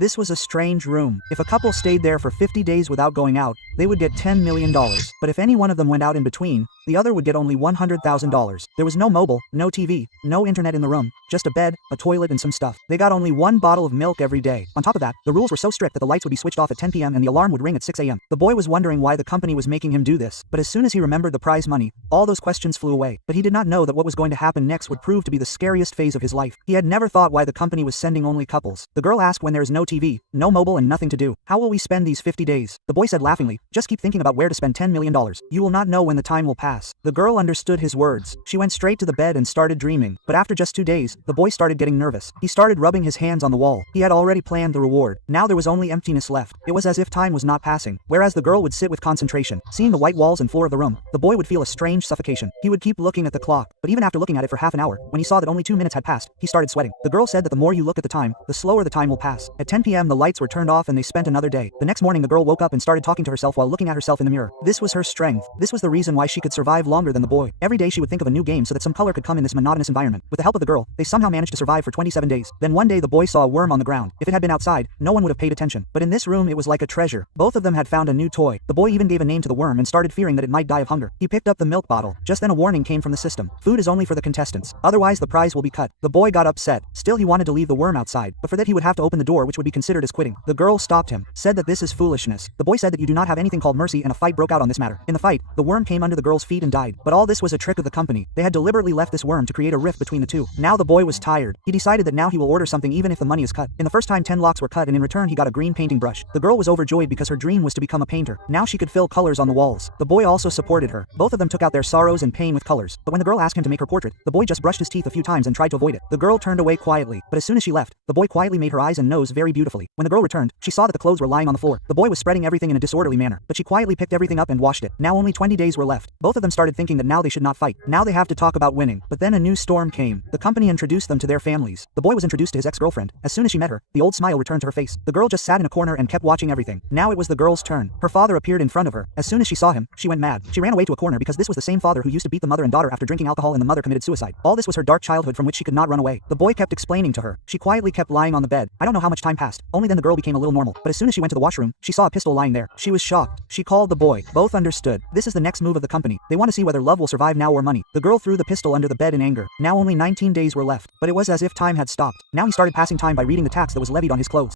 This was a strange room. If a couple stayed there for 50 days without going out, they would get $10 million. But if any one of them went out in between, the other would get only $100,000. There was no mobile, no TV, no internet in the room, just a bed, a toilet and some stuff. They got only one bottle of milk every day. On top of that, the rules were so strict that the lights would be switched off at 10 p.m. and the alarm would ring at 6 a.m. The boy was wondering why the company was making him do this, but as soon as he remembered the prize money, all those questions flew away. But he did not know that what was going to happen next would prove to be the scariest phase of his life. He had never thought why the company was sending only couples. The girl asked when there is no TV, no mobile and nothing to do. How will we spend these 50 days? The boy said laughingly, just keep thinking about where to spend $10 million. You will not know when the time will pass. The girl understood his words. She went straight to the bed and started dreaming. But after just 2 days, the boy started getting nervous. He started rubbing his hands on the wall. He had already planned the reward. Now there was only emptiness left. It was as if time was not passing. Whereas the girl would sit with concentration. Seeing the white walls and floor of the room, the boy would feel a strange suffocation. He would keep looking at the clock. But even after looking at it for half an hour, when he saw that only 2 minutes had passed, he started sweating. The girl said that the more you look at the time, the slower the time will pass. At 10 p.m. the lights were turned off and they spent another day. The next morning the girl woke up and started talking to herself while looking at herself in the mirror. This was her strength. This was the reason why she could survive longer than the boy. Every day she would think of a new game so that some color could come in this monotonous environment. With the help of the girl, they somehow managed to survive for 27 days. Then one day the boy saw a worm on the ground. If it had been outside, no one would have paid attention. But in this room it was like a treasure. Both of them had found a new toy. The boy even gave a name to the worm and started fearing that it might die of hunger. He picked up the milk bottle. Just then a warning came from the system. Food is only for the contestants. Otherwise the prize will be cut. The boy got upset. Still he wanted to leave the worm outside, but for that he would have to open the door, which would be considered as quitting. The girl stopped him, said that this is foolishness. The boy said that you do not have anything called mercy, and a fight broke out on this matter. In the fight, the worm came under the girl's feet and died. But all this was a trick of the company. They had deliberately left this worm to create a rift between the two. Now the boy was tired. He decided that now he will order something even if the money is cut. In the first time 10 locks were cut and in return he got a green painting brush. The girl was overjoyed because her dream was to become a painter. Now she could fill colors on the walls. The boy also supported her. Both of them took out their sorrows and pain with colors. But when the girl asked him to make her portrait, the boy just brushed his teeth a few times and tried to avoid it. The girl turned away quietly, but as soon as she left, the boy quietly made her eyes and nose very beautifully. When the girl returned, she saw that the clothes were lying on the floor. The boy was spreading everything in a disorderly manner, but she quietly picked everything up and washed it. Now only 20 days were left. Both of them started thinking that now they should not fight. Now they have to talk about winning. But then a new storm came. The company introduced them to their families. The boy was introduced to his ex-girlfriend. As soon as she met her, the old smile returned to her face. The girl just sat in a corner and kept watching everything. Now it was the girl's turn. Her father appeared in front of her. As soon as she saw him, she went mad. She ran away to a corner because this was the same father who used to beat the mother and daughter after drinking alcohol, and the mother committed suicide. All this was her dark childhood from which she could not run away. The boy kept explaining to her. She quietly kept lying on the bed. I don't know how much time passed. Only then the girl became a little normal. But as soon as she went to the washroom, she saw a pistol lying there. She was shocked. She called the boy. Both understood. This is the next move of the company. They want to see whether love will survive now or money. The girl threw the pistol under the bed in anger. Now only 19 days were left. But it was as if time had stopped. Now he started passing time by reading the tax that was levied on his clothes.